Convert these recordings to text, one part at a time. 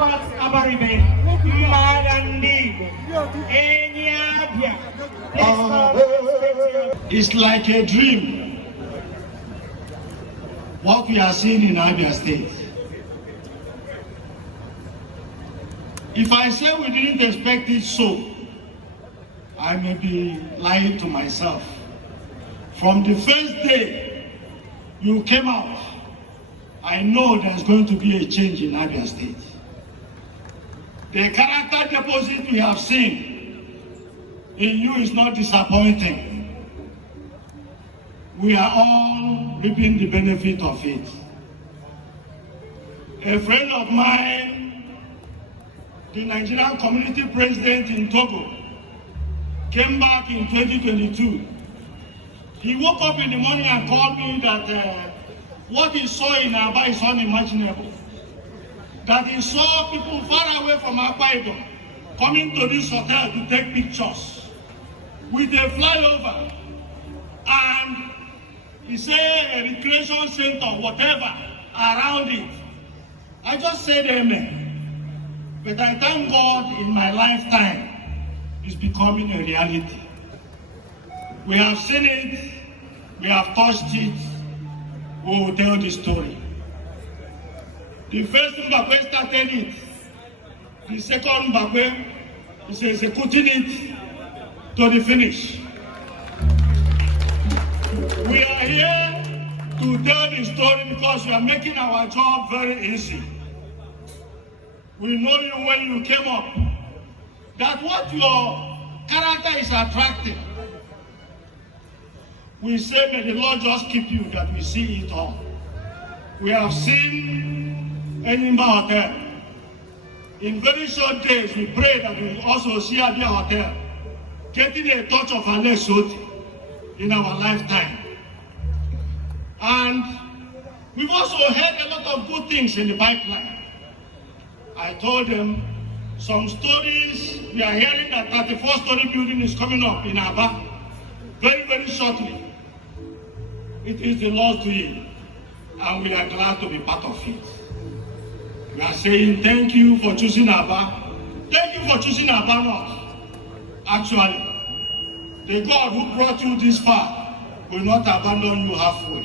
across ABARIBE, Enyinnaya. It's like a dream, what we are seeing in Abia State. If I say we didn't expect it so, I may be lying to myself. From the first day you came out, I know there's going to be a change in Abia State. The character deposit we have seen in you is not disappointing. We are all reaping the benefit of it. A friend of mine, the Nigerian community president in Togo, came back in 2022. He woke up in the morning and called me that what he saw in Aba is unimaginable. That he saw people far away from Akwa coming to this hotel to take pictures with a flyover. And he said a recreation center, whatever, around it. I just said amen. But I thank God in my lifetime, it's becoming a reality. We have seen it, we have touched it, we will tell the story. The first Mbakwe started it. The second Mbakwe is executing it to the finish. We are here to tell the story because we are making our job very easy. We know you when you came up, that what your character is attractive. We say, may the Lord just keep you, that we see it all. We have seen Enyimba Hotel. In very short days, we pray that we will also see Abia Hotel getting a touch of Otti in our lifetime. And we've also heard a lot of good things in the pipeline. I told them some stories. We are hearing that 34-story building is coming up in Aba very, very shortly. It is the Lord's doing, and we are glad to be part of it. We are saying thank you for choosing Aba. Thank you for choosing Aba North. Actually, the God who brought you this far will not abandon you halfway.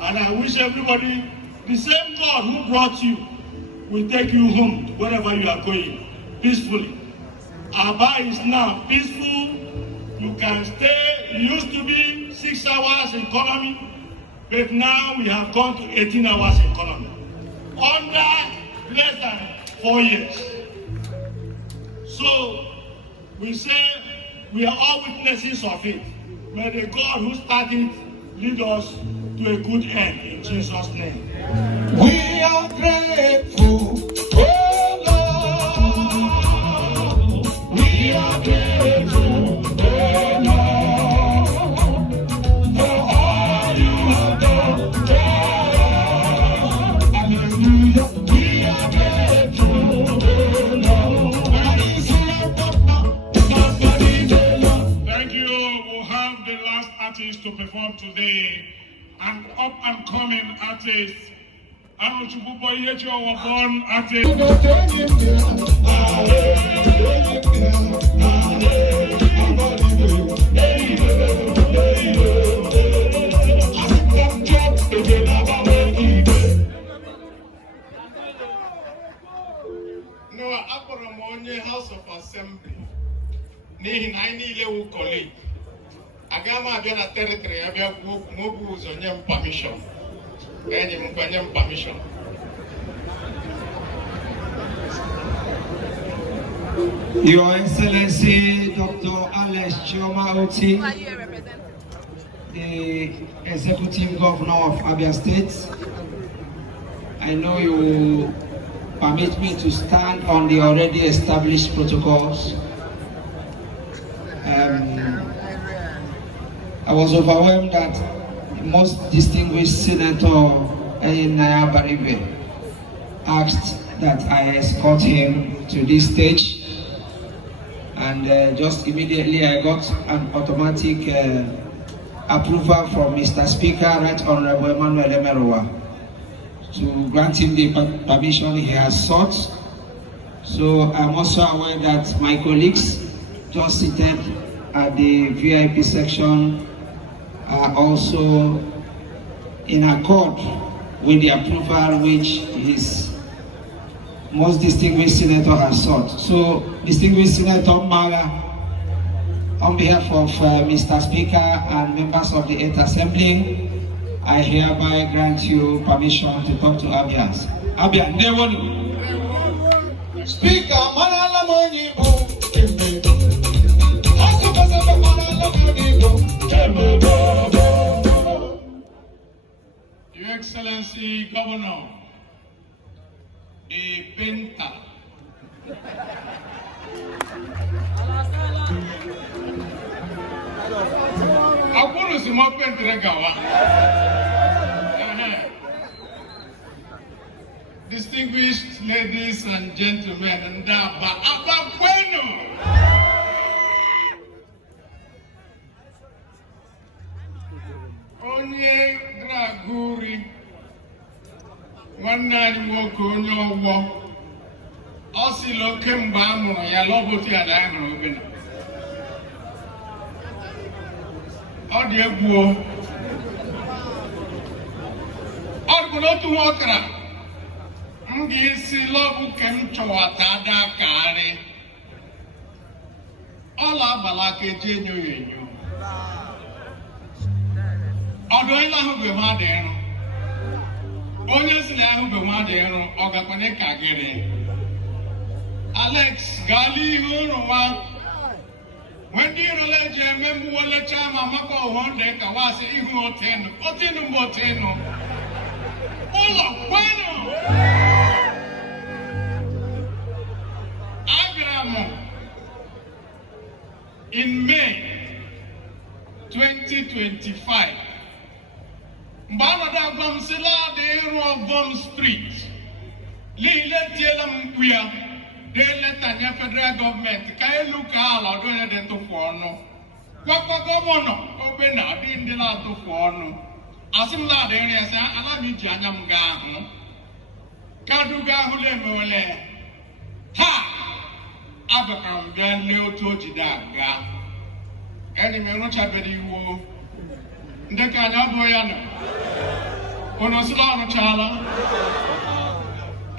And I wish everybody, the same God who brought you will take you home to wherever you are going peacefully. Aba is now peaceful. You can stay. It used to be 6 hours economy, but now we have gone to 18 hours economy under less than 4 years. So we say we are all witnesses of it. May the God who started lead us to a good end in Jesus' name. We are grateful, oh Lord. We are grateful, oh Lord, for all you have done for us. Hallelujah. We are grateful, oh Lord. Thank you. We'll have the last artist to perform today. An up-and-coming artist, Anochukwu Ihechi born artist. No, I'm House of Assembly. N'ihi na anyị niile wu colleague. Aga m abịa na territory abịa kwuo okwu ụzọ nye m permission. Enyi m nkwa nye m permission. Your Excellency Dr. Alex Chioma Otti, the Executive Governor of Abia State, I know you will permit me to stand on the already established protocols. I was overwhelmed that the most distinguished Senator Enyinnaya ABARIBE asked that I escort him to this stage, and just immediately I got an automatic approval from Mr. Speaker, Right Honorable Emmanuel Emerowa, to grant him the permission he has sought So I'm also aware that my colleagues just seated at the VIP section are also in accord with the approval which his most distinguished senator has sought. So, distinguished Senator Mara, on behalf of Mr. Speaker and members of the 8th Assembly, I hereby grant you permission to talk to Abians. Abia, Speaker, Your Excellency Governor, the painter. Akuru si mo painter gawa. Distinguished ladies and gentlemen, and Aba bueno. Onye draguri nwanne anyị nwoke onye ọgbọ ọ sị na oke mgbe a mụrụ ya lọbụtụ ya na ya hụrụ obena ọ dị egwu ọ dịbụ n'otu nwa ọkara m ga-esi lọbụ ke m chọwata ada karị ọla agbala aka eji enyo ya enyo ọdụ onye ahụbe mmadụ ịrụ onye si na ahụbe mmadụ ịrụ ọ gakwana ka gịrị Alex gaala ihe ụrụ nwa ndị ịrụla eji eme mgbuwolecha ma maka ọhụndị ka wasị ihu otenu mgbe otenu ụlọ kwenụ agara m in May 2025 mgbe anọdụ agwa m si laadị ịrụ ọgọm street niile tiela m mkpu ya dee leta nye federal gọọmenti ka elu ka ala ọdụ onye dị tụfu ọnụ gwakwa gọvanọ obe na adị ndị na-atụfu ọnụ asị m laadị ịrụ ya sị ala m iji anya m gaa ahụ kaduga ahụla emewele ha abịakara m bịa lee otu o jide aga enyi m erụchabeghị iwu ndị ka anyị abụọ ya nọ unu sịla ọrụchala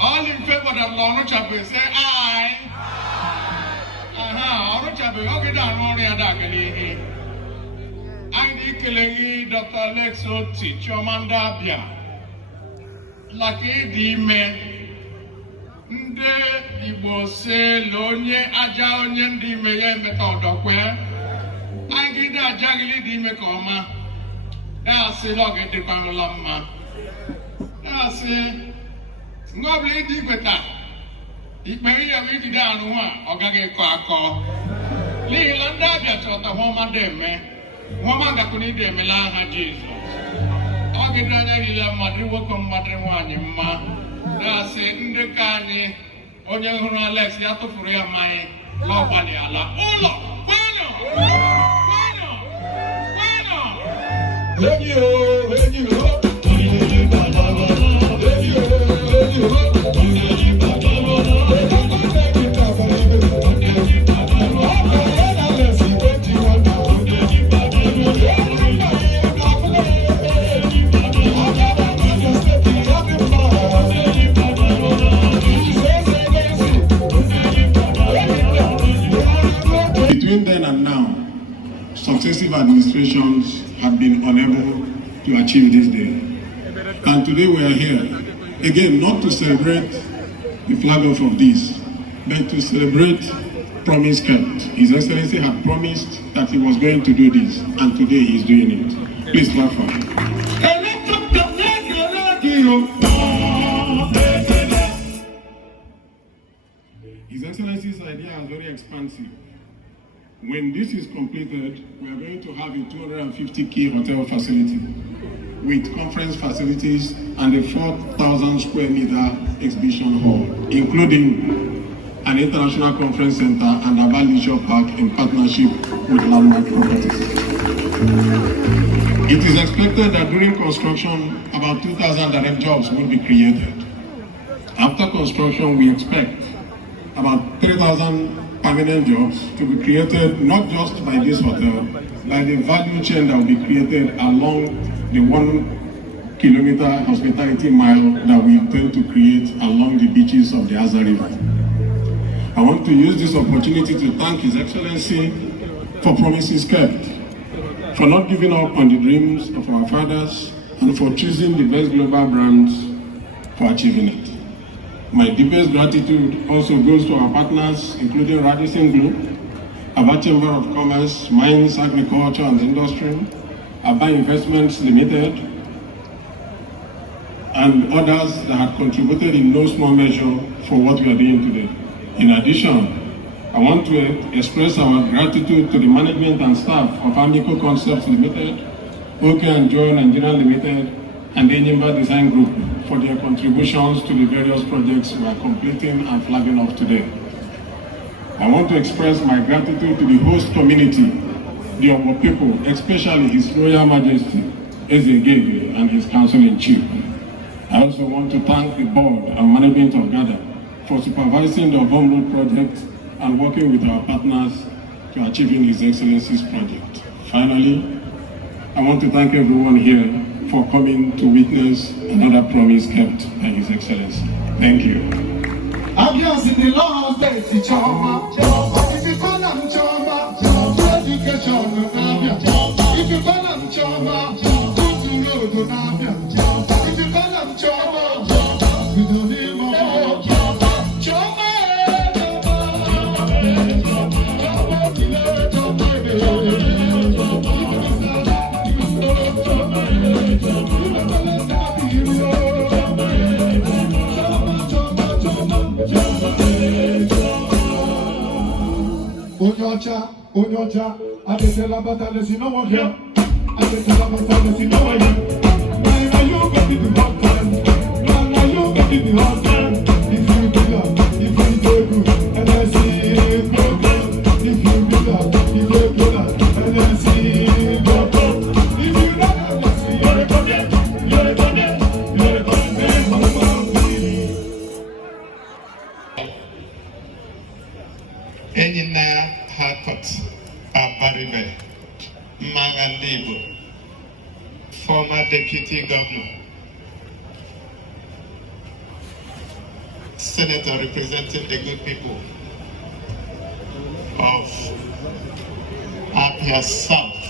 all in favor that ọrụchabeghị say aye ọrụchabeghị oge dị arụ ọrụ ya dagara ihe anyị na-ekele gị Dr. Alex Otti Chioma ndị Abia laka ịdị ime ndị Igbo sela onye aja onye ndị ime ya emeta ọdọkwe anyị gide ajaghịlị dị ime ka ọma na-asị na ọ ga-edekwanụla mma na-asị mgbe ọbụla ịdị igweta ikpe ihe bụ ijide arụ ha ọ gaghị ekọ akọ n'ihi na ndị Abịa chọta hụọma dị eme hụọma gakwuna ịdị emela aha Jizọs ọ gịdị anya niile mmadụ nwoke mmadụ nwaanyị mma na-asị ndị ka anyị onye hụrụ Alex ya tụfuru ya mmanya na ọgbalị ala ụlọ kwenụ Between then and now, successive administrations have been unable to achieve this day. And today we are here, again, not to celebrate the Flagoff of this, but to celebrate promise kept. His Excellency had promised that he was going to do this, and today he is doing it. Please clap for him. His Excellency's idea is very expansive. When this is completed, we are going to have a 250-key hotel facility with conference facilities and a 4,000 square meter exhibition hall, including an international conference center and a leisure park in partnership with Landmark Properties. It is expected that during construction, about 2,000 direct jobs will be created. After construction, we expect about 3,000 permanent jobs to be created not just by this hotel, by the value chain that will be created along the 1 kilometer hospitality mile that we intend to create along the beaches of the Aza River. I want to use this opportunity to thank His Excellency for promises kept, for not giving up on the dreams of our fathers, and for choosing the best global brands for achieving it. My deepest gratitude also goes to our partners, including Radisson Blu, ABA Chamber of Commerce, Mines, Agriculture and Industry, ABA Investments Limited, and others that have contributed in no small measure for what we are doing today. In addition, I want to express our gratitude to the management and staff of Amico Concepts Limited, OK and Joe Nigeria Limited, and the Enyimba Design Group for their contributions to the various projects we are completing and flagging off today. I want to express my gratitude to the host community, the Omo people, especially His Royal Majesty Ezegege and his Council-in-Chief. I also want to thank the board and management of GADA for supervising the Home Road project and working with our partners to achieving His Excellency's project. Finally, I want to thank everyone here for coming to witness another promise kept by His Excellency. Thank you. Abia in the last day, Choma. If you call them Choma, education, if you call them Choma, good to road, if you call them Choma, we don't need more Choma. Onyocha, I get the Labatale, see no one here. I get the Labatale, see no one here. Now you get it the hot time. Now you get it the hot time. If you do that, if you do good, and I see it go good. If you do that, if you do that, and I see it go good. If you don't have to see, you're a good, you're a good, you're a good. Enyinnaya Harcourt, ABARIBE, Manganibo, former Deputy Governor, Senator representing the good people of Abia South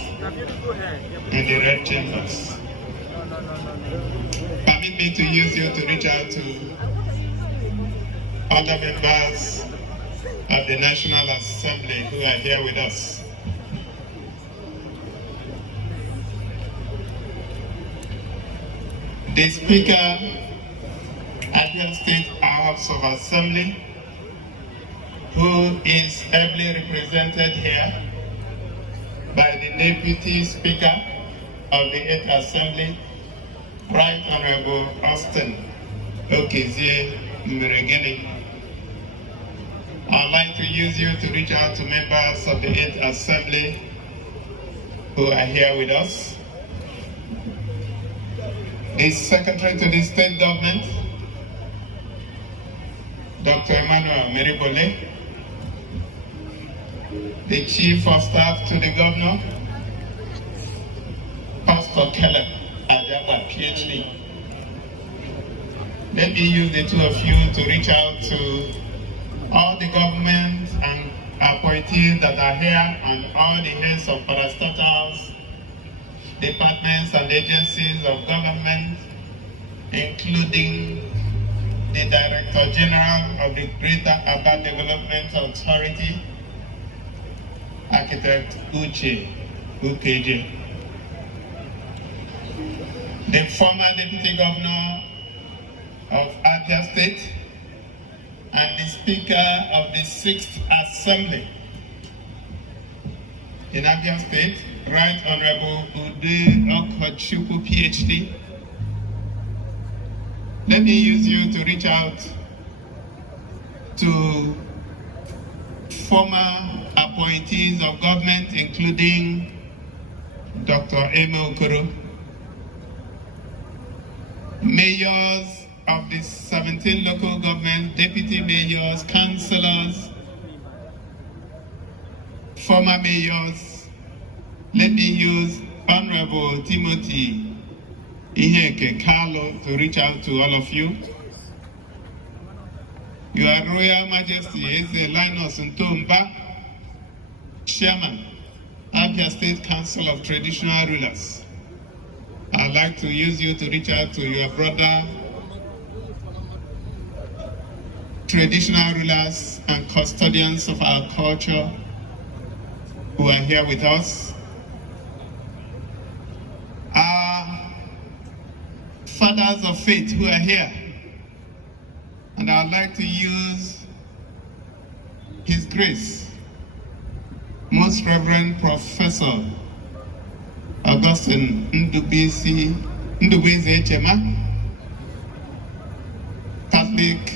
in the Red Chambers. Permit me to use you to reach out to other members of the National Assembly who are here with us. The Speaker, Abia State House of Assembly, who is ably represented here by the Deputy Speaker of the 8th Assembly, Right Honorable Austin Okezie Mmeregeni. I'd like to use you to reach out to members of the 8th Assembly who are here with us. The Secretary to the State Government, Dr. Emmanuel Meribole, the Chief of Staff to the Governor, Pastor Caleb Ajaba, PhD. Let me use the two of you to reach out to all the governments and appointees that are here and all the heads of parastatals, departments and agencies of government, including the Director General of the Greater Aba Development Authority, Architect Uche Ukeje, the former Deputy Governor of Abia State, and the Speaker of the 6th Assembly in Abia State, Right Honorable Ude Okochukwu, PhD. Let me use you to reach out to former appointees of government, including Dr. Eme Okoro, mayors of the 17 local government deputy mayors, councillors, former mayors, let me use Honorable Timothy Iheke Carlo to reach out to all of you. Your Royal Majesty is Linus Ntomba, Chairman, Abia State Council of Traditional Rulers. I'd like to use you to reach out to your brother, traditional rulers and custodians of our culture who are here with us. Our fathers of faith who are here. And I'd like to use His Grace, Most Reverend Professor Augustine Ndubisi Echema, Catholic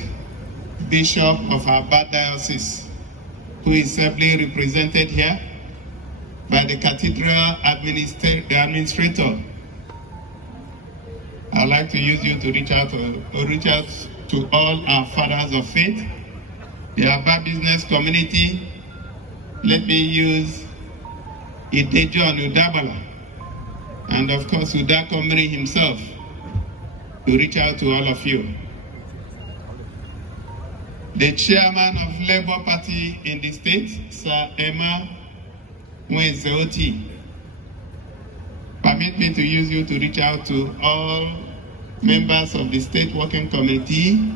Bishop of our Diocese, who is ably represented here by the Cathedral Administrator. I'd like to use you to reach out to all our fathers of faith, the Aba business community. Let me use Idejo and Udabala, and of course Uda Komri himself, to reach out to all of you. The chairman of Labour Party in the state, Sir Emma Otti. Permit me to use you to reach out to all members of the state working committee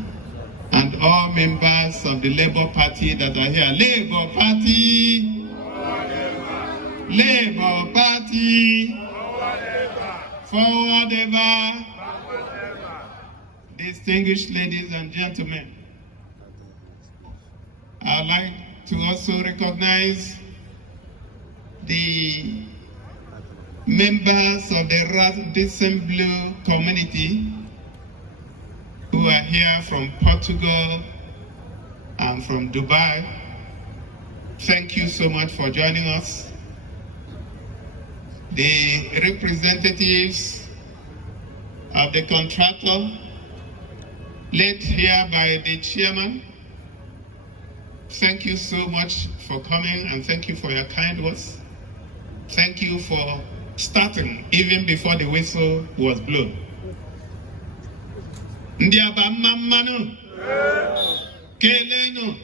and all members of the Labour Party that are here. Labour Party! Labour Party! Forward ever! Distinguished ladies and gentlemen, I'd like to also recognize the members of the Radisson Blu community who are here from Portugal and from Dubai. Thank you so much for joining us. The representatives of the contractor, led here by the chairman, thank you so much for coming and thank you for your kind words. Thank you for starting even before the whistle was blown. Ndiaba mamanu, kelenu,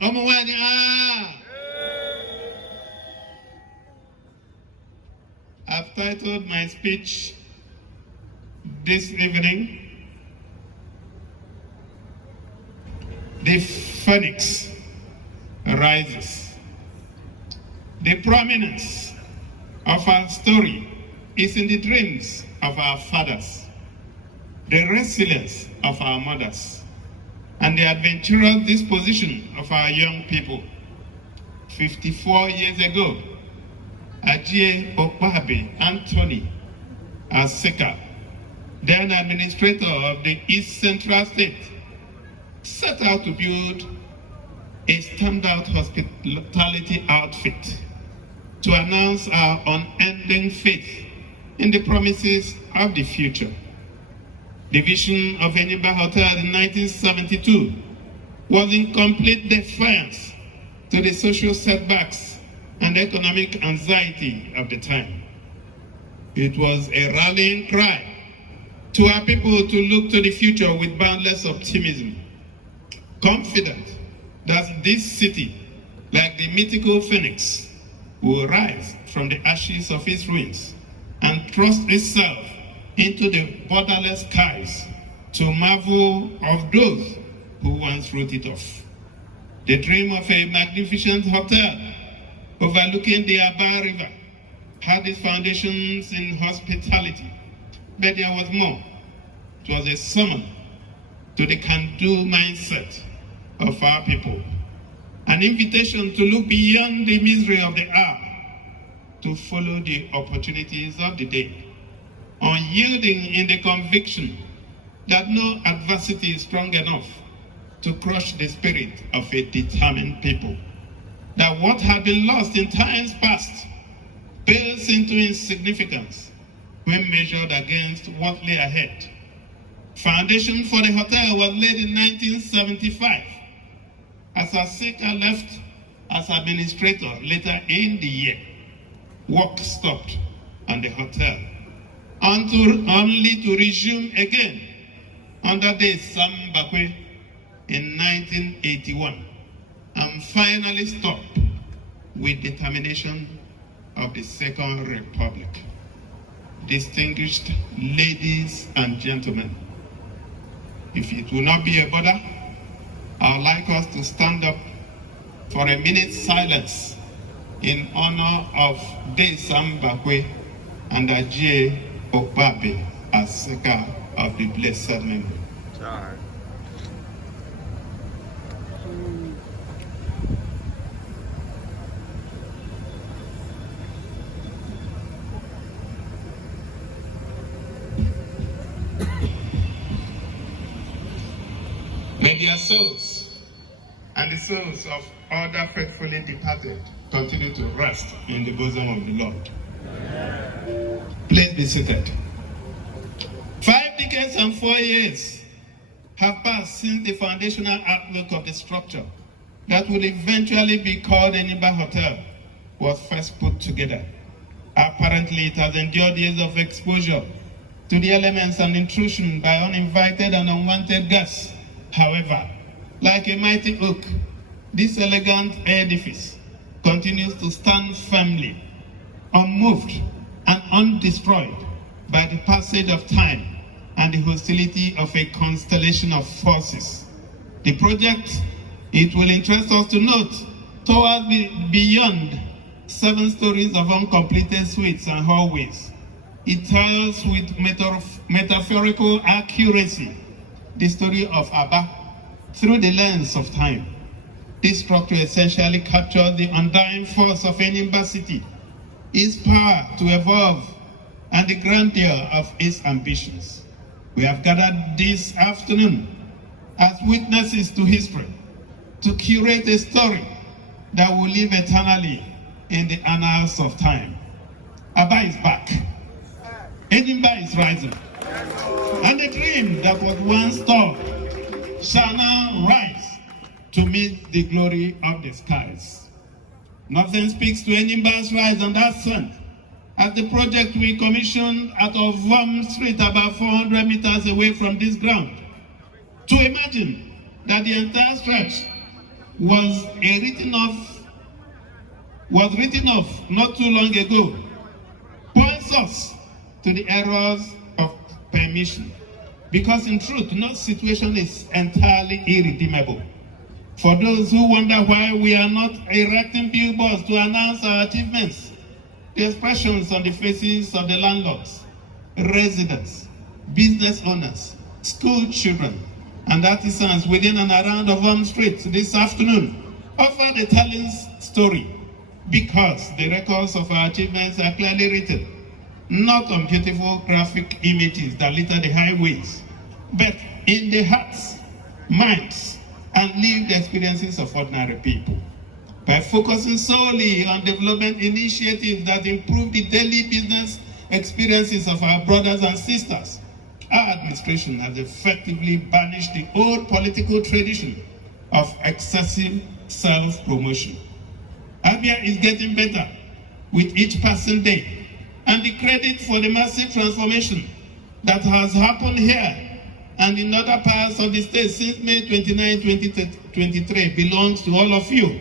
omwani I've titled my speech this evening, "The Phoenix Rises." The prominence of our story is in the dreams of our fathers, the resilience of our mothers, and the adventurous disposition of our young people. 54 years ago, Ajie Okpabe Anthony Aseka, then administrator of the East Central State, set out to build a standout hospitality outfit to announce our unending faith in the promises of the future. The vision of Enyimba Hotel in 1972 was in complete defiance to the social setbacks and economic anxiety of the time. It was a rallying cry to our people to look to the future with boundless optimism, confident that this city, like the mythical phoenix, will rise from the ashes of its ruins and thrust itself into the borderless skies to marvel of those who once wrote it off. The dream of a magnificent hotel overlooking the Aba River had its foundations in hospitality, but there was more. It was a summon to the can-do mindset of our people, an invitation to look beyond the misery of the hour, to follow the opportunities of the day, unyielding in the conviction that no adversity is strong enough to crush the spirit of a determined people, that what had been lost in times past pales into insignificance when measured against what lay ahead. Foundation for the hotel was laid in 1975. As Asika left as administrator later in the year, work stopped on the hotel, only to resume again under the Sambakwe in 1981, and finally stopped with the termination of the Second Republic. Distinguished ladies and gentlemen, if it will not be a bother, I would like us to stand up for a minute's silence in honor of Desam Bakwe and Ajie Okbabe as Seka of the blessed memory. May their souls and the souls of other faithfully departed continue to rest in the bosom of the Lord. Please be seated. 5 decades and 4 years have passed since the foundational outlook of the structure that would eventually be called Enyimba Hotel was first put together. Apparently, it has endured years of exposure to the elements and intrusion by uninvited and unwanted guests. However, like a mighty oak, this elegant edifice continues to stand firmly, unmoved and undestroyed by the passage of time and the hostility of a constellation of forces. The project, it will interest us to note, towards beyond 7 stories of uncompleted suites and hallways. It tells with metaphorical accuracy the story of Aba through the lens of time. This structure essentially captures the undying force of Enyimba city, its power to evolve, and the grandeur of its ambitions. We have gathered this afternoon as witnesses to history to curate a story that will live eternally in the annals of time. Aba is back. Enyimba is rising. And the dream that was once stalled shall now rise to meet the glory of the skies. Nothing speaks to Enyimba's rise and ascent as the project we commissioned at Ovom Street, about 400 meters away from this ground. To imagine that the entire stretch was written off not too long ago points us to the errors of permission, because in truth, no situation is entirely irredeemable. For those who wonder why we are not erecting billboards to announce our achievements, the expressions on the faces of the landlords, residents, business owners, school children, and artisans within and around Ovom Street this afternoon offer the telling story, because the records of our achievements are clearly written, not on beautiful graphic images that litter the highways, but in the hearts, minds, and lived experiences of ordinary people. By focusing solely on development initiatives that improve the daily business experiences of our brothers and sisters, our administration has effectively banished the old political tradition of excessive self-promotion. Abia is getting better with each passing day, and the credit for the massive transformation that has happened here and in other parts of the state since May 29, 2023 belongs to all of you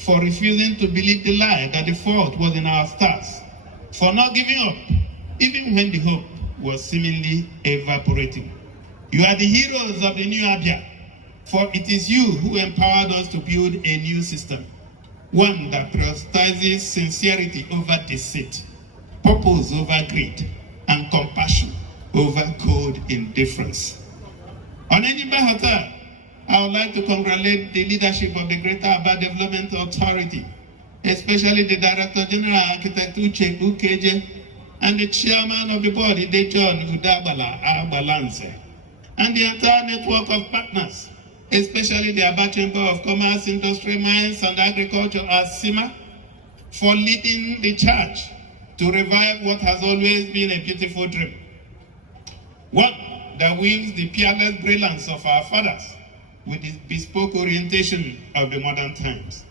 for refusing to believe the lie that the fault was in our stars, for not giving up, even when the hope was seemingly evaporating. You are the heroes of the new Abia, for it is you who empowered us to build a new system, one that prioritizes sincerity over deceit, purpose over greed, and compassion over cold indifference. On Enyimba Hotel, I would like to congratulate the leadership of the Greater Aba Development Authority, especially the Director General Architect Uche Ukeje, and the Chairman of the Board, Ide John Udabala Abalance, and the entire network of partners, especially the Aba Chamber of Commerce, Industry, Mines, and Agriculture, ASIMA, for leading the charge to revive what has always been a beautiful dream. One that wields the peerless brilliance of our fathers with the bespoke orientation of the modern times.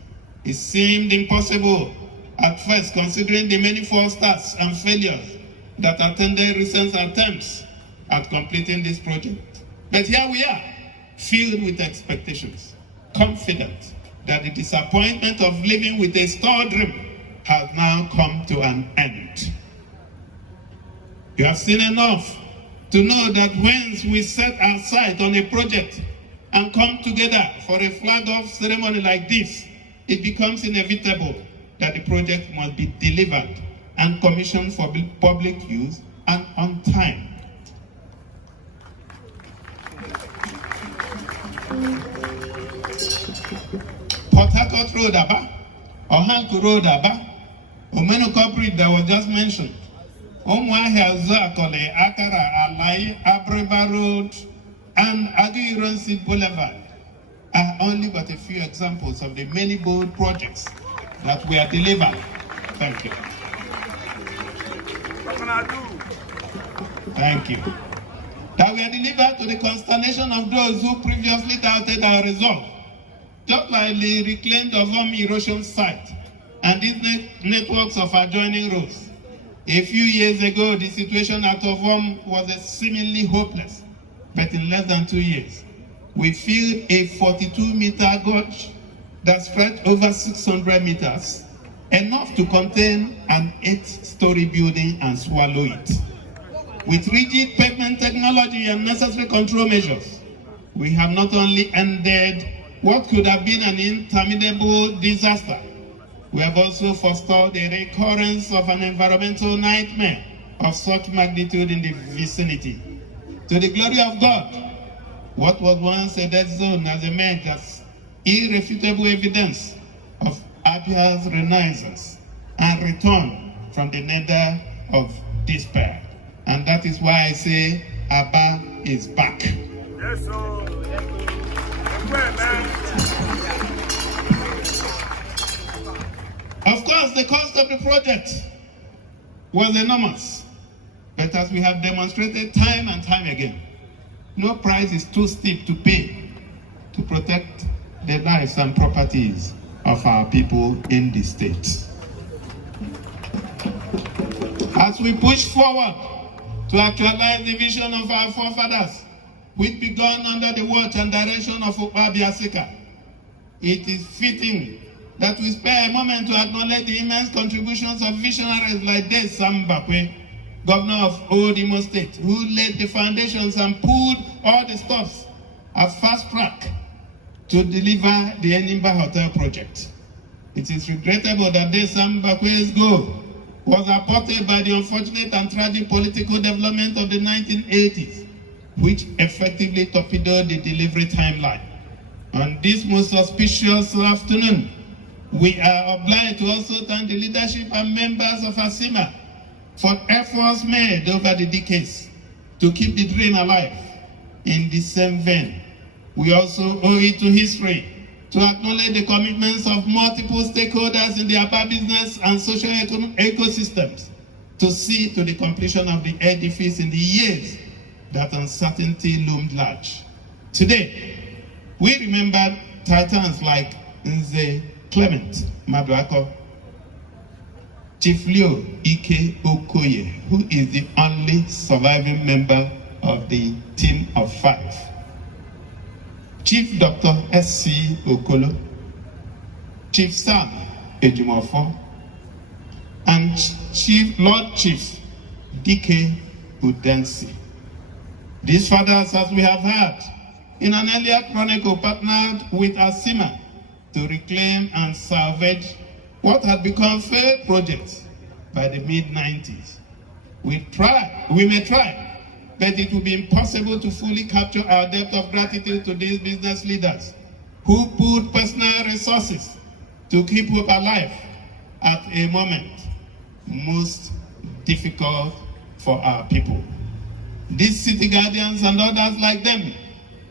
It seemed impossible at first, considering the many false starts and failures that attended recent attempts at completing this project. But here we are, filled with expectations, confident that the disappointment of living with a stalled dream has now come to an end. You have seen enough to know that once we set our sight on a project and come together for a flag-off ceremony like this, it becomes inevitable that the project must be delivered and commissioned for public use and on time. Port Harcourt Road, Aba, Ohanku Road, Aba, Omenuko Bridge that was just mentioned, Omwahia Zakole, Akara, Alai, ABARIBE Road, and Aguironsi Boulevard are only but a few examples of the many bold projects that were delivered. Thank you. Thank you. That were delivered to the consternation of those who previously doubted our resolve. Just like the reclaimed Erosion site and these networks of adjoining roads. A few years ago, the situation at Ovom was seemingly hopeless, but in less than 2 years, we filled a 42-meter gorge that spread over 600 meters, enough to contain an 8-story building and swallow it. With rigid pavement technology and necessary control measures, we have not only ended what could have been an interminable disaster, we have also forestalled a recurrence of an environmental nightmare of such magnitude in the vicinity. To the glory of God, what was once a dead zone has emerged as irrefutable evidence of Abia's renaissance and return from the nether of despair. And that is why I say Aba is back. Yes, sir. Of course, the cost of the project was enormous. But as we have demonstrated time and time again, no price is too steep to pay to protect the lives and properties of our people in the state. As we push forward to actualize the vision of our forefathers, which began under the watch and direction of Abia, it is fitting that we spare a moment to acknowledge the immense contributions of visionaries like Des Sambakwe, governor of Old Imo State, who laid the foundations and pulled all the stops at fast track to deliver the Enyimba Hotel project. It is regrettable that Des Sambakwe's goal was aborted by the unfortunate and tragic political development of the 1980s, which effectively torpedoed the delivery timeline. On this most auspicious afternoon, we are obliged to also thank the leadership and members of ASIMA for efforts made over the decades to keep the dream alive. In the same vein, we also owe it to history to acknowledge the commitments of multiple stakeholders in the ABA business and social ecosystems to see to the completion of the edifice in the years that uncertainty loomed large. Today, we remember titans like Nze Clement Maduako, Chief Leo Ike Okoye, who is the only surviving member of the team of 5. Chief Dr. S.C. Okolo, Chief Sam Ejimofo, and Lord Chief D.K. Udensi. These fathers, as we have heard, in an earlier chronicle, partnered with ASIMA to reclaim and salvage what had become failed projects by the mid-90s. We may try, but it will be impossible to fully capture our debt of gratitude to these business leaders who put personal resources to keep hope alive at a moment most difficult for our people. These city guardians and others like them,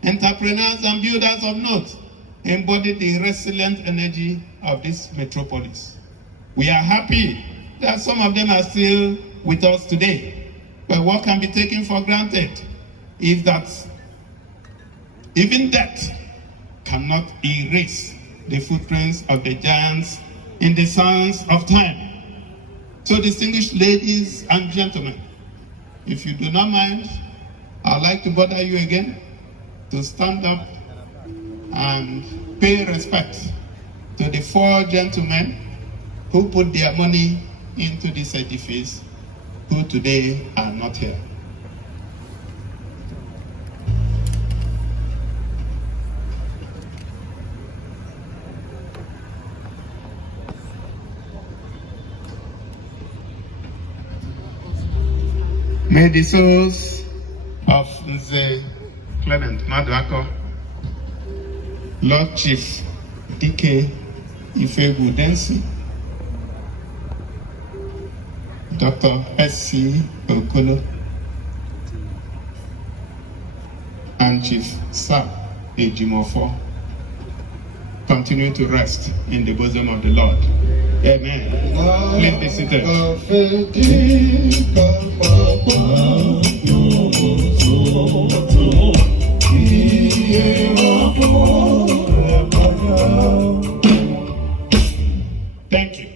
entrepreneurs and builders of note, embody the resilient energy of this metropolis. We are happy that some of them are still with us today, but what can be taken for granted is that even death cannot erase the footprints of the giants in the sands of time. So, distinguished ladies and gentlemen, if you do not mind, I'd like to bother you again to stand up and pay respect to the four gentlemen who put their money into this edifice, who today are not here. May the souls of Nze Clement Maduako, Lord Chief Dike Ifegu Densi, Dr. S.C. Okolo, and Chief Sir Ejimofo continue to rest in the bosom of the Lord. Amen. Please be seated. Thank you.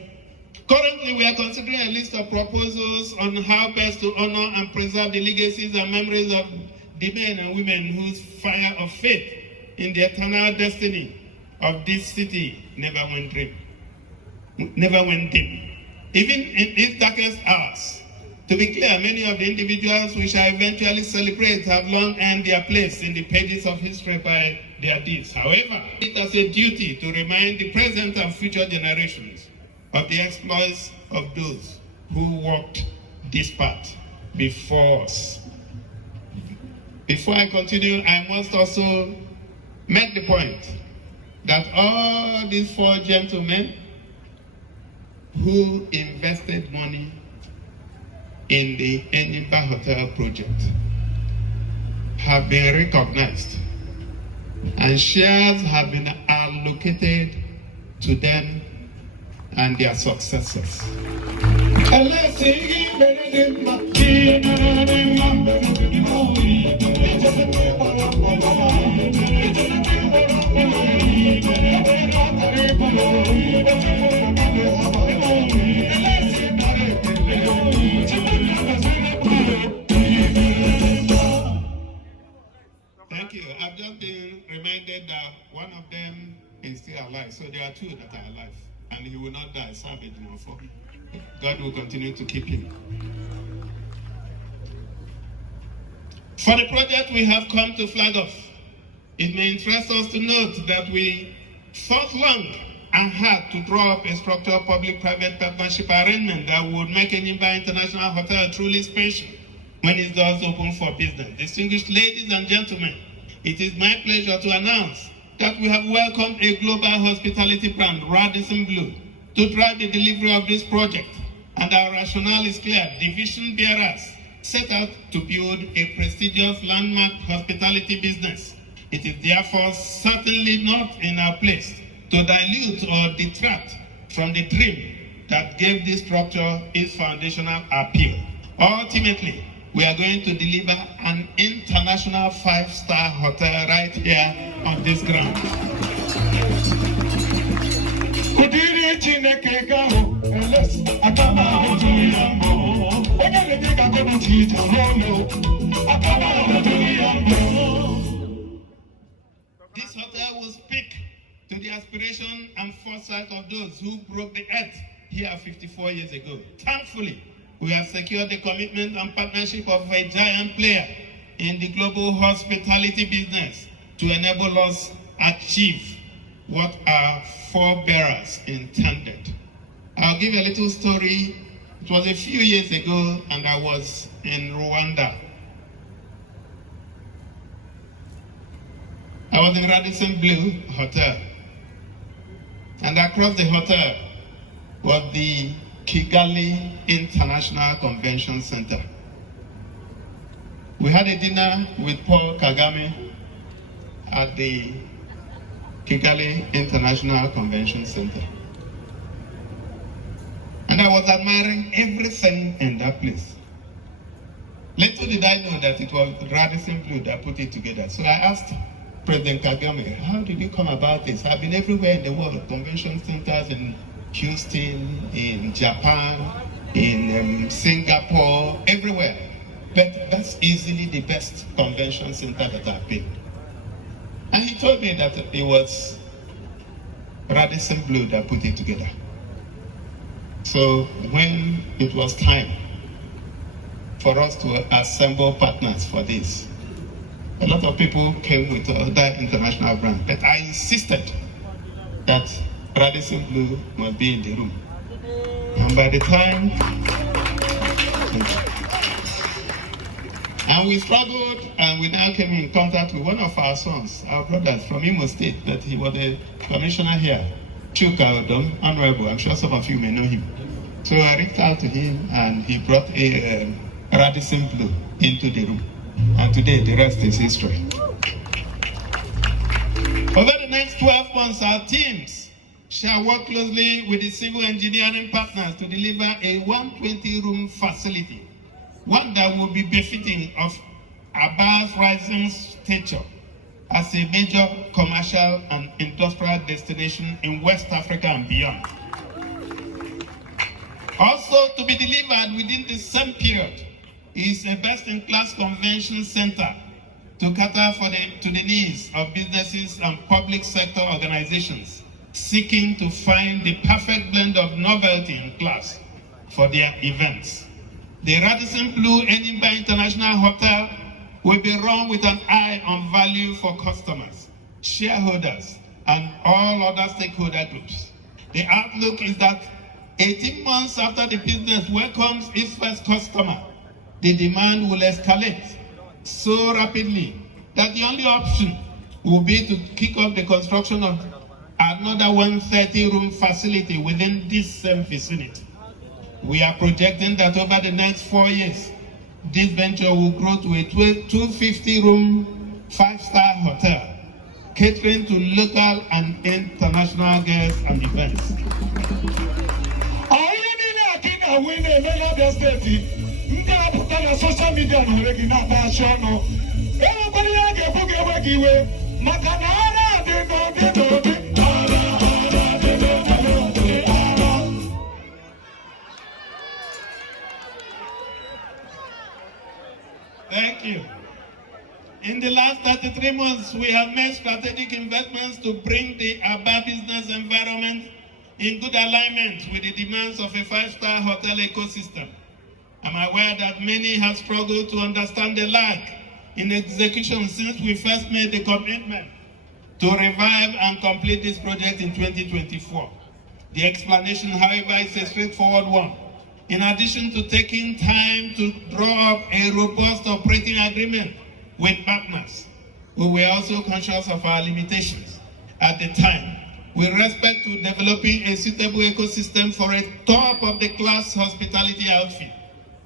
Currently, we are considering a list of proposals on how best to honor and preserve the legacies and memories of the men and women whose fire of faith in the eternal destiny of this city never went dim. Even in its darkest hours. To be clear, many of the individuals we shall eventually celebrate have long earned their place in the pages of history by their deeds. However, it is a duty to remind the present and future generations of the exploits of those who walked this path before us. Before I continue, I must also make the point that all these four gentlemen who invested money in the Enyimba Hotel project have been recognized and shares have been allocated to them and their successors. Thank you. I've just been reminded that one of them is still alive. So there are two that are alive. And he will not die. Savage, God will continue to keep him. For the project, we have come to Flagoff. It may interest us to note that we thought long and hard to draw up a structured public-private partnership arrangement that would make Enyimba International Hotel truly special when its doors open for business. Distinguished ladies and gentlemen, it is my pleasure to announce that we have welcomed a global hospitality brand, Radisson Blu, to drive the delivery of this project. And our rationale is clear. The vision bearers set out to build a prestigious landmark hospitality business. It is therefore certainly not in our place to dilute or detract from the dream that gave this structure its foundational appeal. Ultimately, we are going to deliver an international 5-star hotel right here on this ground. This hotel will speak to the aspiration and foresight of those who broke the earth here 54 years ago. Thankfully, we have secured the commitment and partnership of a giant player in the global hospitality business to enable us achieve what our forebearers intended. I'll give a little story. It was a few years ago, and I was in Rwanda. I was in Radisson Blu Hotel, and across the hotel was the Kigali International Convention Center. We had a dinner with Paul Kagame at the Kigali International Convention Center. And I was admiring everything in that place. Little did I know that it was Radisson Blu that put it together. So I asked President Kagame, how did you come about this? I've been everywhere in the world, convention centers in Houston, in Japan, in Singapore, everywhere. But that's easily the best convention center that I've been. And he told me that it was Radisson Blu that put it together. So when it was time for us to assemble partners for this, a lot of people came with other international brands, but I insisted that Radisson Blu must be in the room. And by the time, and we struggled, and we now came in contact with one of our sons, our brothers from Imo State, that he was a commissioner here, Chuka Odom, Honorable. I'm sure some of you may know him. So I reached out to him, and he brought a Radisson Blu into the room. And today, the rest is history. Over the next 12 months, our teams shall work closely with the civil engineering partners to deliver a 120-room facility, one that will be befitting of Aba's rising stature as a major commercial and industrial destination in West Africa and beyond. Also to be delivered within the same period is a best-in-class convention center to cater to the needs of businesses and public sector organizations seeking to find the perfect blend of novelty and class for their events. The Radisson Blu Enyimba International Hotel will be run with an eye on value for customers, shareholders, and all other stakeholder groups. The outlook is that 18 months after the business welcomes its first customer, the demand will escalate so rapidly that the only option will be to kick off the construction of another 130-room facility within this same vicinity. We are projecting that over the next 4 years, this venture will grow to a 250-room, 5-star hotel, catering to local and international guests and events. Ndị apụta na social media na onwe gị na-akpachi ọnụ enwekwara ihe a ga-ebu ga-enwe gị iwe maka na ara dị n'obi n'obi. Thank you. In the last 33 months, we have made strategic investments to bring the ABA business environment in good alignment with the demands of a 5-star hotel ecosystem. I'm aware that many have struggled to understand the lag in execution since we first made the commitment to revive and complete this project in 2024. The explanation, however, is a straightforward one. In addition to taking time to draw up a robust operating agreement with partners, we were also conscious of our limitations at the time with respect to developing a suitable ecosystem for a top-of-the-class hospitality outfit.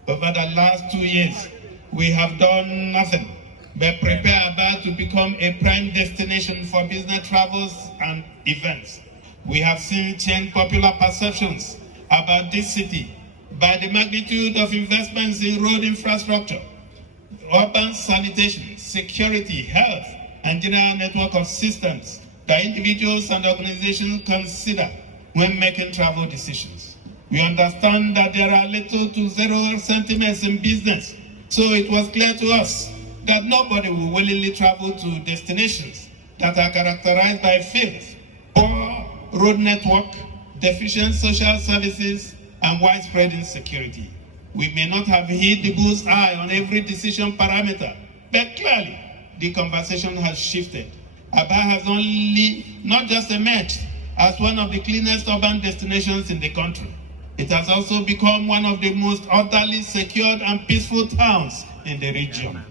Over the last 2 years, we have done nothing but prepare ABA to become a prime destination for business travels and events. We have seen change popular perceptions about this city by the magnitude of investments in road infrastructure, urban sanitation, security, health, and general network of systems that individuals and organizations consider when making travel decisions. We understand that there are little to zero sentiments in business, so it was clear to us that nobody will willingly travel to destinations that are characterized by filth, poor road network, deficient social services, and widespread insecurity. We may not have hit the bull's eye on every decision parameter, but clearly the conversation has shifted. ABA has only not just emerged as one of the cleanest urban destinations in the country. It has also become one of the most orderly, secured, and peaceful towns in the region.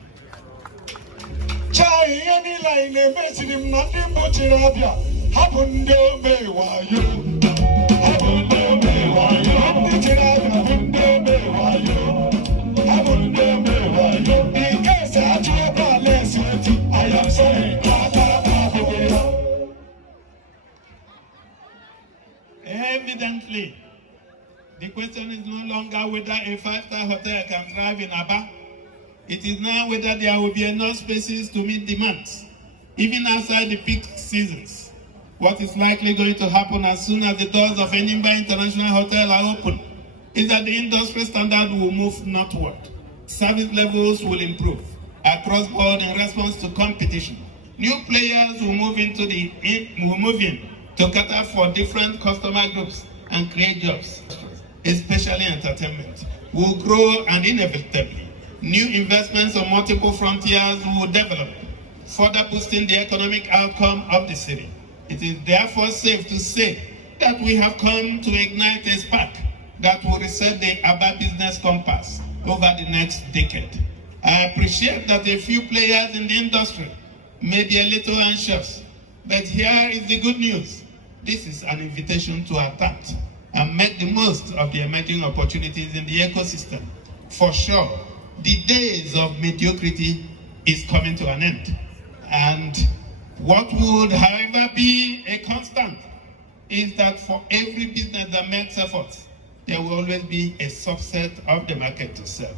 Evidently, the question is no longer whether a 5-star hotel can thrive in ABA, It is now whether there will be enough spaces to meet demands, even outside the peak seasons. What is likely going to happen as soon as the doors of Enyimba International Hotel are open is that the industry standard will move northward. Service levels will improve across board in response to competition. New players will move in to cater for different customer groups and create jobs, especially entertainment, will grow, and inevitably, new investments on multiple frontiers will develop, further boosting the economic outcome of the city. It is therefore safe to say that we have come to ignite a spark that will reset the ABA business compass over the next decade. I appreciate that a few players in the industry may be a little anxious, but here is the good news. This is an invitation to adapt and make the most of the emerging opportunities in the ecosystem. For sure, the days of mediocrity is coming to an end. And what would, however, be a constant is that for every business that makes efforts, there will always be a subset of the market to serve.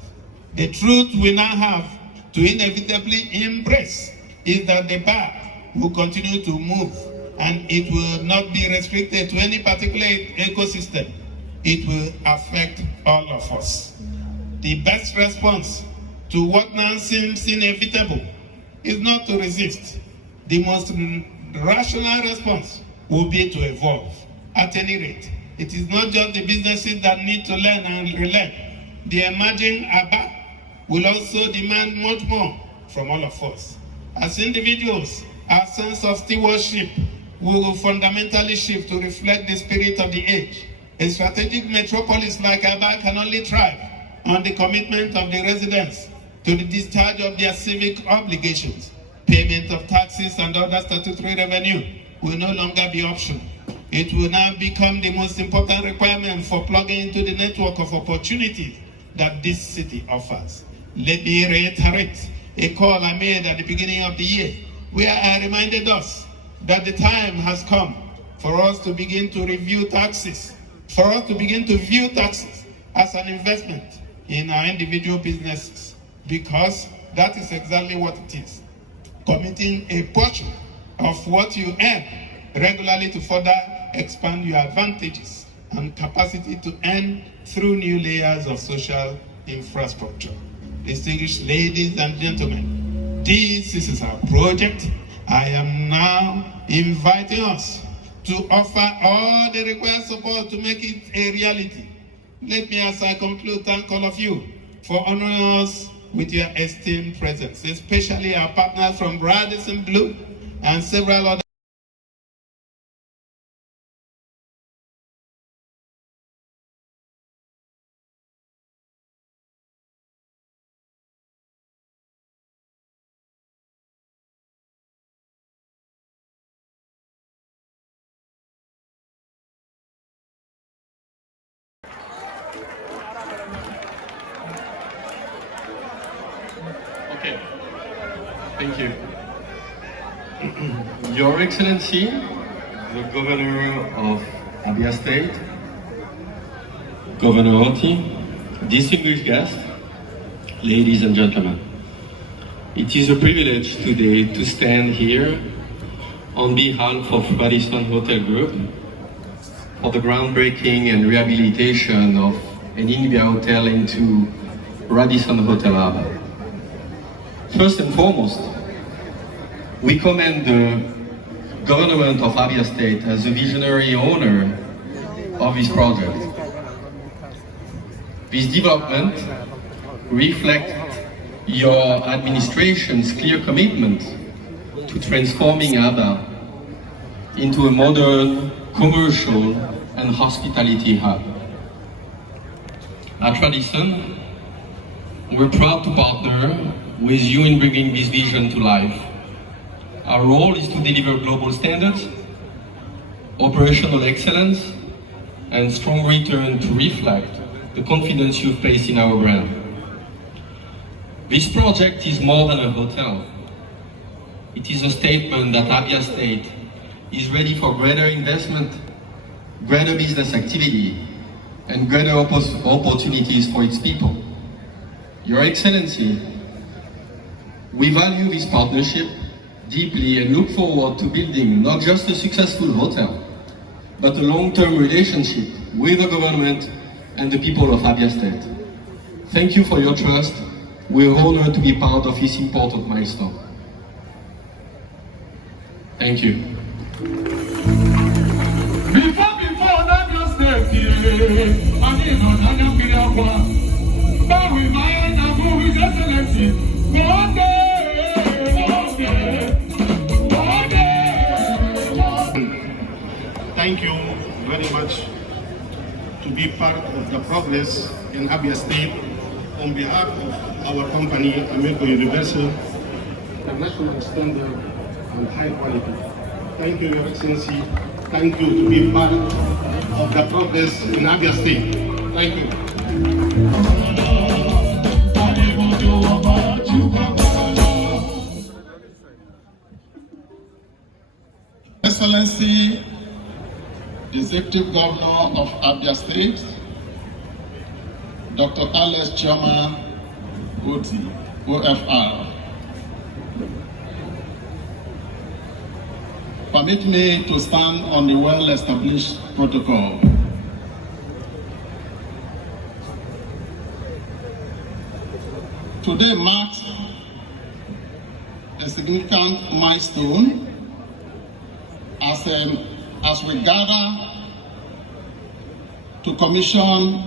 The truth we now have to inevitably embrace is that the bar will continue to move, and it will not be restricted to any particular ecosystem. It will affect all of us. The best response to what now seems inevitable is not to resist. The most rational response will be to evolve. At any rate, it is not just the businesses that need to learn and relearn. The emerging ABA will also demand much more from all of us. As individuals, our sense of stewardship will fundamentally shift to reflect the spirit of the age. A strategic metropolis like ABA can only thrive on the commitment of the residents to the discharge of their civic obligations. Payment of taxes and other statutory revenue will no longer be optional. It will now become the most important requirement for plugging into the network of opportunities that this city offers. Let me reiterate a call I made at the beginning of the year, where I reminded us that the time has come for us to begin to review taxes, for us to begin to view taxes as an investment in our individual businesses, because that is exactly what it is. Committing a portion of what you earn regularly to further expand your advantages and capacity to earn through new layers of social infrastructure. Distinguished ladies and gentlemen, this is our project. I am now inviting us to offer all the required support to make it a reality. Let me, as I conclude, thank all of you for honoring us with your esteemed presence, especially our partners from Radisson Blu and several other. Okay, thank you. Your Excellency, the Governor of Abia State, Governor Otti, distinguished guests, ladies and gentlemen. It is a privilege today to stand here on behalf of Radisson Hotel Group for the groundbreaking and rehabilitation of Enyinnaya Hotel into Radisson Hotel ABA. First and foremost, we commend the government of Abia State as a visionary owner of this project. This development reflects your administration's clear commitment to transforming ABA into a modern, commercial and hospitality hub. At Radisson, we're proud to partner with you in bringing this vision to life. Our role is to deliver global standards, operational excellence, and strong return to reflect the confidence you've placed in our brand. This project is more than a hotel. It is a statement that Abia State is ready for greater investment, greater business activity, and greater opportunities for its people. Your Excellency, We value this partnership deeply and look forward to building not just a successful hotel, but a long-term relationship with the government and the people of Abia State. Thank you for your trust. We're honored to be part of this important milestone. Thank you. Before Abia State, I need Enyinnaya Kiriakwa. But we might not go with excellency. One day, one day, one day. Thank you very much to be part of the progress in Abia State on behalf of our company, American Universal, international standard and high quality. Thank you, Your Excellency. Thank you to be part of the progress in Abia State. Thank you. Excellency, the Executive Governor of Abia State, Dr. Alex Chioma Otti, OFR. Permit me to stand on the well-established protocol. Today marks a significant milestone as we gather to commission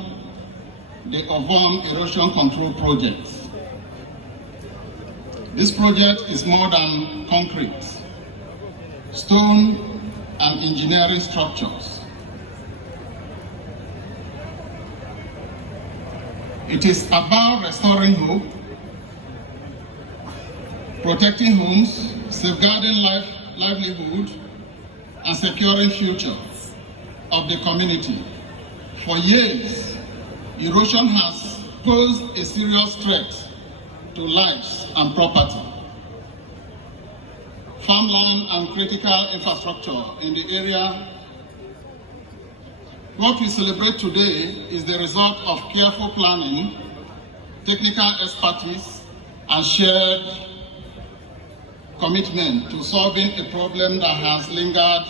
the Erosion Control Project. This project is more than concrete, stone and engineering structures. It is about restoring hope, protecting homes, safeguarding livelihood, and securing future of the community. For years, erosion has posed a serious threat to lives and property. Farmland and critical infrastructure in the area. What we celebrate today is the result of careful planning, technical expertise, and shared commitment to solving a problem that has lingered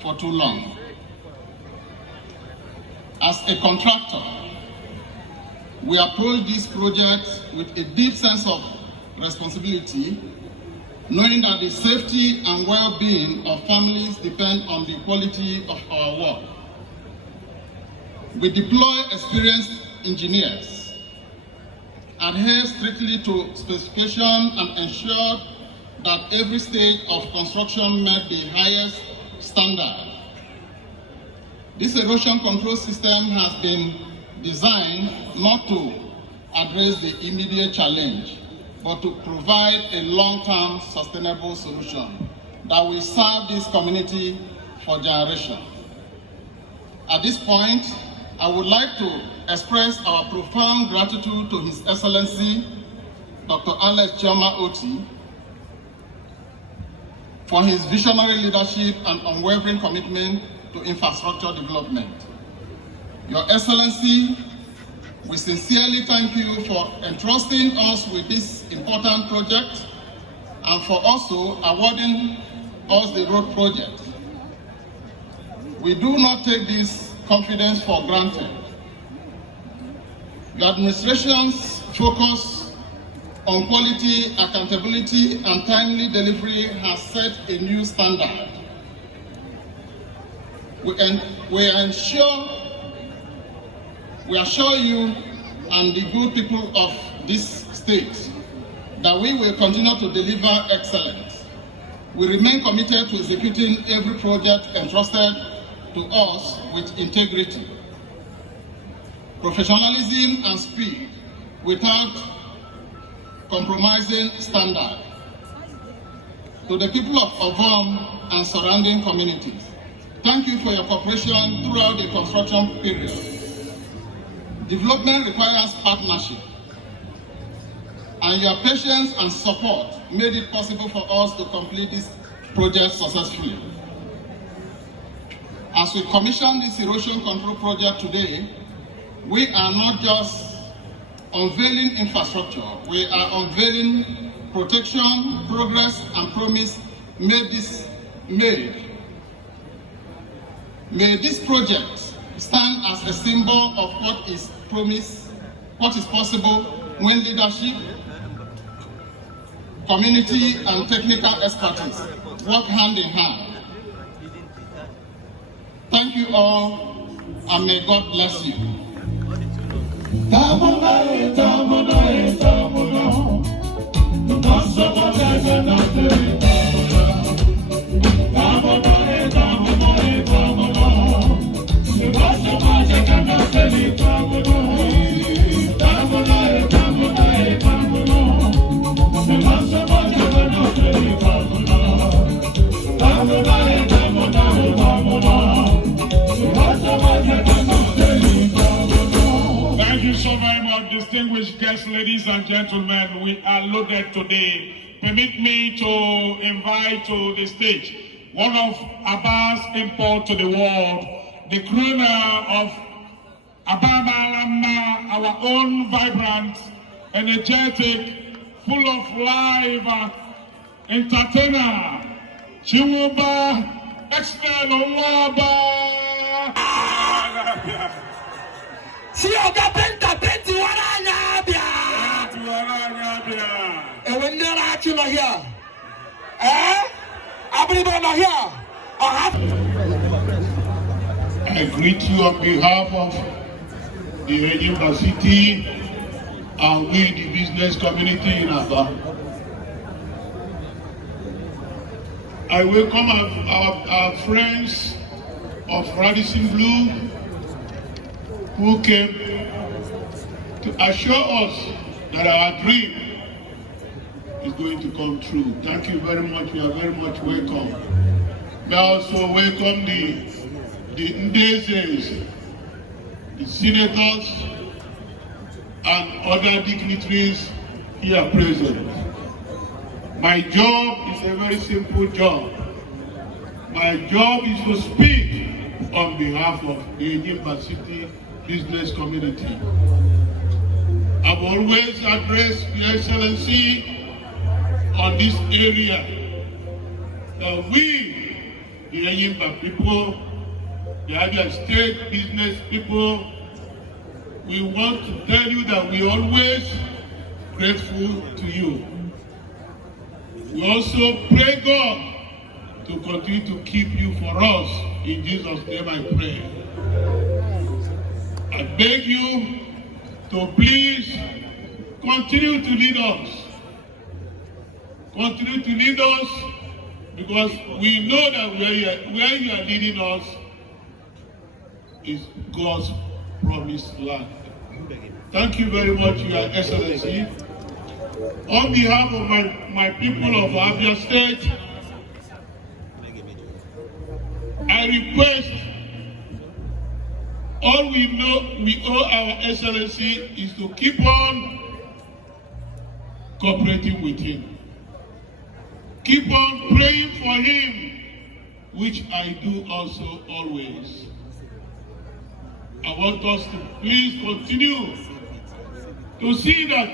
for too long. As a contractor, we approach this project with a deep sense of responsibility, knowing that the safety and well-being of families depend on the quality of our work. We deploy experienced engineers, adhere strictly to specifications, and ensure that every stage of construction met the highest standard. This erosion control system has been designed not to address the immediate challenge, but to provide a long-term sustainable solution that will serve this community for generations. At this point, I would like to express our profound gratitude to His Excellency, Dr. Alex Chioma Otti, for his visionary leadership and unwavering commitment to infrastructure development. Your Excellency, we sincerely thank you for entrusting us with this important project and for also awarding us the road project. We do not take this confidence for granted. Your administration's focus on quality, accountability, and timely delivery has set a new standard. We assure you and the good people of this state that we will continue to deliver excellence. We remain committed to executing every project entrusted to us with integrity, professionalism, and speed without compromising standard. To the people of Ovom and surrounding communities, thank you for your cooperation throughout the construction period. Development requires partnership, and your patience and support made it possible for us to complete this project successfully. As we commission this erosion control project today, we are not just unveiling infrastructure, we are unveiling protection, progress, and promise may this project stand as a symbol of what is possible when leadership, community, and technical expertise work hand in hand. Thank you all, and may God bless you. Thank you so very much, distinguished guests, ladies and gentlemen. We are loaded today. Permit me to invite to the stage one of Aba's import to the world, the crooner of Ababa, our own vibrant, energetic, full of life, entertainer, Chiwuba, external Waba. Si oga penta penti wana abia. When you're actually not here, ABARIBE not here. I greet you on behalf of the Enyimba city and we, the business community in Aba. I welcome our friends of Radisson Blu who came to assure us that our dream is going to come true. Thank you very much. You are very much welcome. We also welcome the Ndezes, the senators, and other dignitaries here present. My job is a very simple job. My job is to speak on behalf of the Enyimba City business community. I've always addressed Your Excellency on this area. We, the Enyimba people, the Abia State business people, we want to tell you that we are always grateful to you. We also pray God to continue to keep you for us. In Jesus' name I pray. I beg you to please continue to lead us. Continue to lead us because we know that where you are leading us is God's promised land. Thank you very much, Your Excellency. On behalf of my people of Abia State, I request all we owe our Excellency is to keep on cooperating with him. Keep on praying for him, which I do also always. I want us to please continue to see that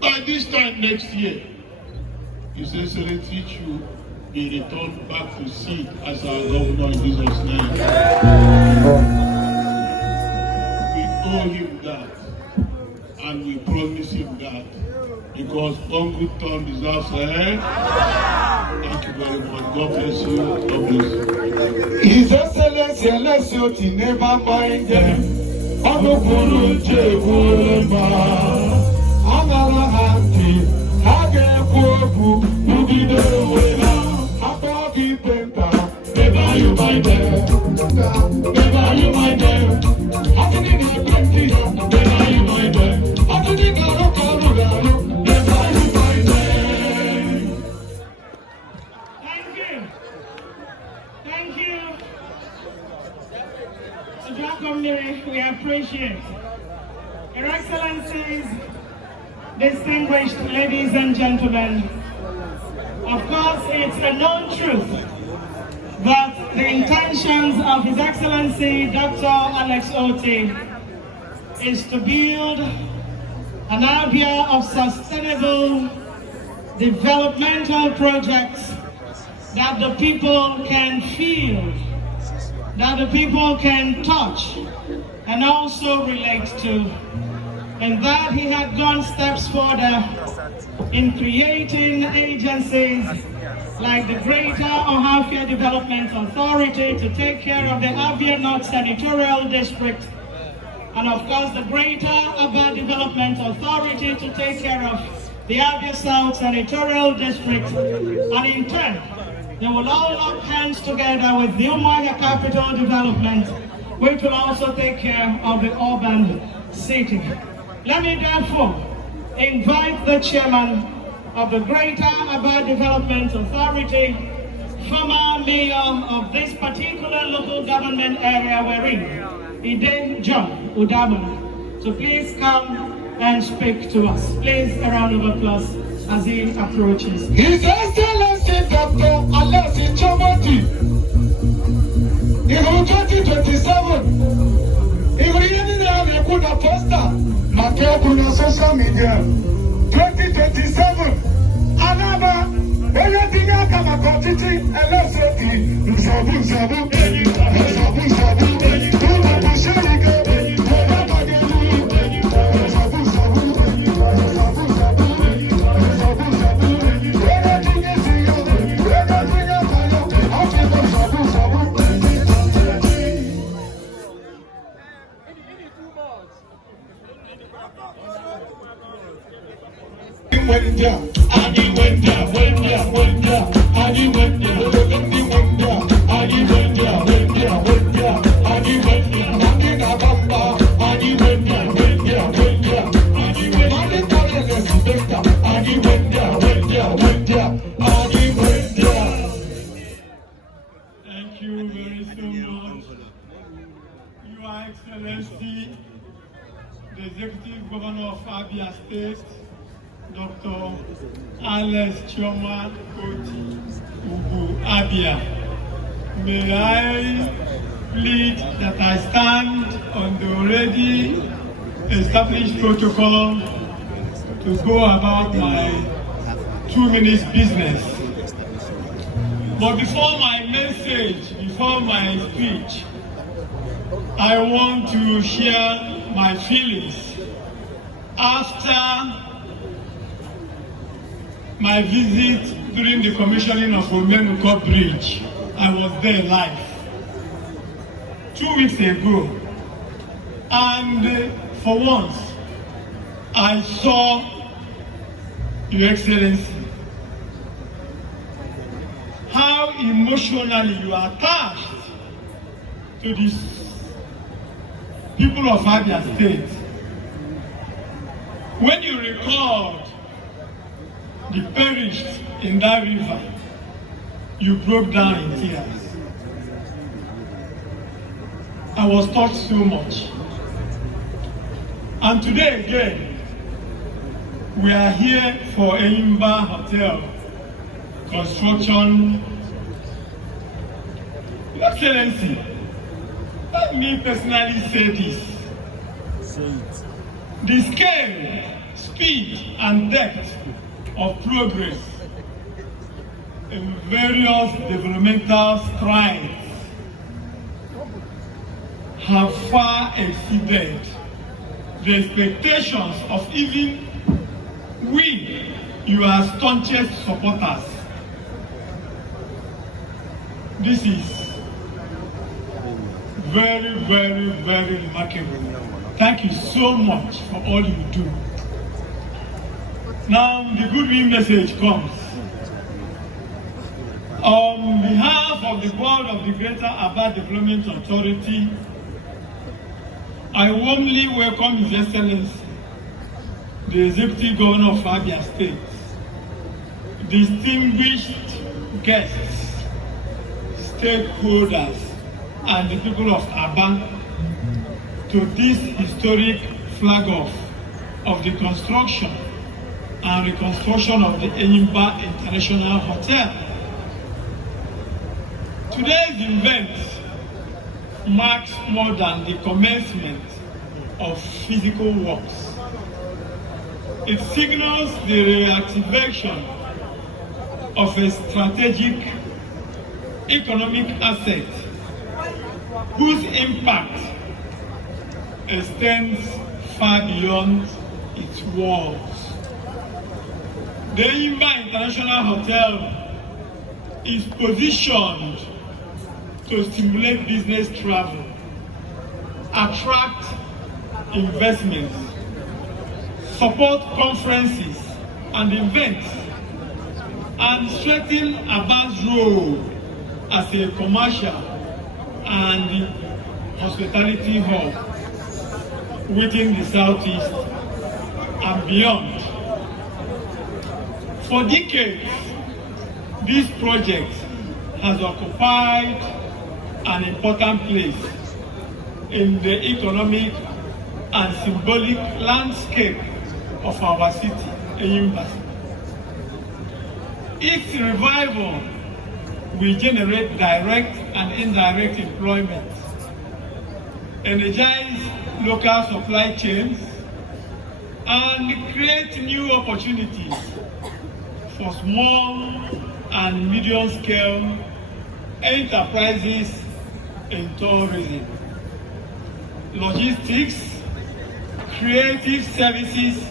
by this time next year, His Excellency should be returned back to seat as our governor in Jesus' name. We owe him that, and we promise him that, because one good turn deserves a hand. Thank you very much. God bless you. God bless you. His Excellency, unless you never mind them. Onukuru Jewulema, Amara Hanti, Hage Kwoku, Ubide Wela, Abagi Penta, never you mind them, never you mind them, Hagini Penti, never you mind them, Hagini Garo Garo Garo, never you mind them. Thank you. Thank you. We appreciate Your Excellencies, distinguished ladies and gentlemen. Of course, it's a known truth that the intentions of His Excellency Dr. Alex Otti is to build an abia of sustainable developmental projects that the people can feel, that the people can touch, and also relate to. And that he had gone steps further in creating agencies like the Greater Ohafia Development Authority to take care of the Abia North Senatorial District, and of course the Greater Abia Development Authority to take care of the Abia South Senatorial District, and in turn, they will all lock hands together with the Enyinnaya Capital Development, which will also take care of the urban city. Let me therefore invite the chairman of the Greater Abia Development Authority, former mayor of this particular local government area we're in, Ide John Udabona, to please come and speak to us. Please, a round of applause as he approaches. His Excellency Dr. Alesi Chomoti, in 2027, Enyinnaya kuna poster, Mateo kuna social media. 2027, Anaba, everything else can accomplish, and let's say, Sabu, Thank you very so much, Your Excellency, the Executive Governor of Abia State, Dr. Alex Chioma Otti Ubu Abia. May I plead that I stand on the already established protocol to go about my 2 minutes business. But before my message, before my speech, I want to share my feelings after my visit during the commissioning of Omenuko Bridge. I was there live 2 weeks ago, and for once I saw Your Excellency, how emotionally you are attached to the people of Abia State. When you record the perished in that river, you broke down in tears. I was touched so much. And today again, we are here for Enyimba Hotel construction. Your Excellency, let me personally say this. The scale, speed, and depth of progress in various developmental strides have far exceeded the expectations of even we, your staunchest supporters. This is very, very, very remarkable. Thank you so much for all you do. Now the goodwill message comes. On behalf of the board of the Greater Abia Development Authority, I warmly welcome His Excellency, the Executive Governor of Abia State, distinguished guests, stakeholders, and the people of Aba to this historic flag-off of the construction and reconstruction of the Enyimba International Hotel. Today's event marks more than the commencement of physical works. It signals the reactivation of a strategic economic asset whose impact extends far beyond its walls. The Enyimba International Hotel is positioned to stimulate business travel, attract investments, support conferences and events, and strengthen Aba's role as a commercial and hospitality hub within the Southeast and beyond. For decades, this project has occupied an important place in the economic and symbolic landscape of our city, Enyimba. Its revival will generate direct and indirect employment, energize local supply chains, and create new opportunities for small and medium-scale enterprises in tourism, logistics, creative services,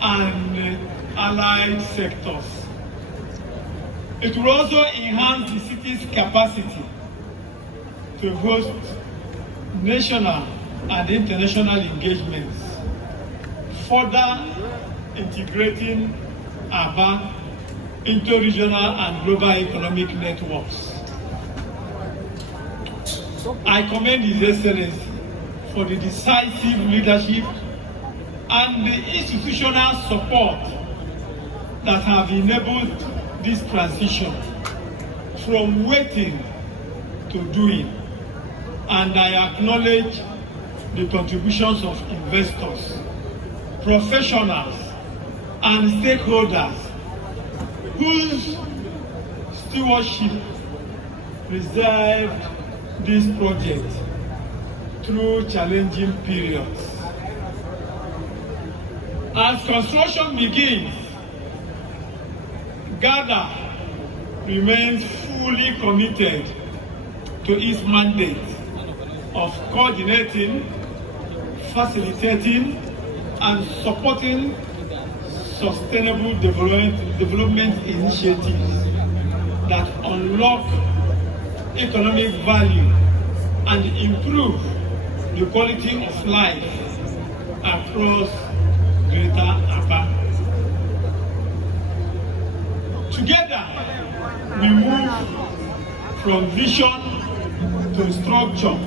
and allied sectors. It will also enhance the city's capacity to host national and international engagements, further integrating ABA into regional and global economic networks. I commend His Excellency for the decisive leadership and the institutional support that have enabled this transition from waiting to doing, and I acknowledge the contributions of investors, professionals, and stakeholders whose stewardship preserved this project through challenging periods. As construction begins, GADA remains fully committed to its mandate of coordinating, facilitating, and supporting sustainable development initiatives that unlock economic value and improve the quality of life across Greater Aba. Together, we move from vision to structure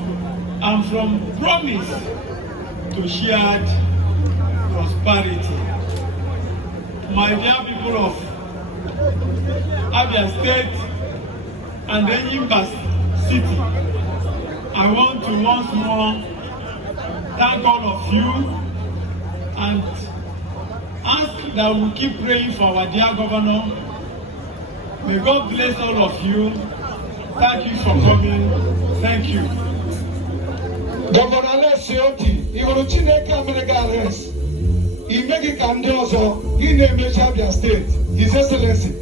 and from promise to shared prosperity. My dear people of Abia State and Enyimba City, I want to once more thank all of you and ask that we keep praying for our dear governor. May God bless all of you. Thank you for coming. Thank you. Governor Otti, you will Chineke America arrest. He make it come also. He named Abia State. His Excellency.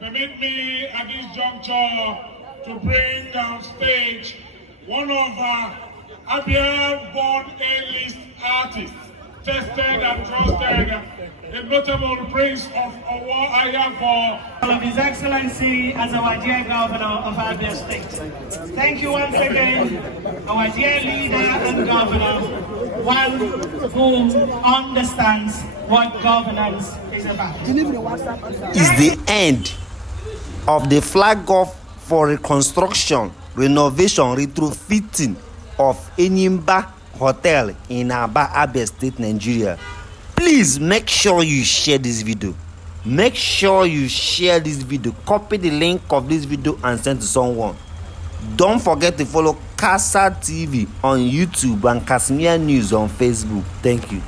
Permit me at this juncture to bring on stage one of Abia-born A-list artists, tested and trusted, a notable prince of Owo Ayafo. Of His Excellency as our dear Governor of Abia State. Thank you once again, our dear leader and governor, one who understands what governance is about. Is the end of the Flagoff for reconstruction, renovation, retrofitting of Enyimba Hotel in Aba, Abia State, Nigeria. Please make sure you share this video. Make sure you share this video. Copy the link of this video and send to someone. Don't forget to follow Casa TV on YouTube and Casimir News on Facebook. Thank you.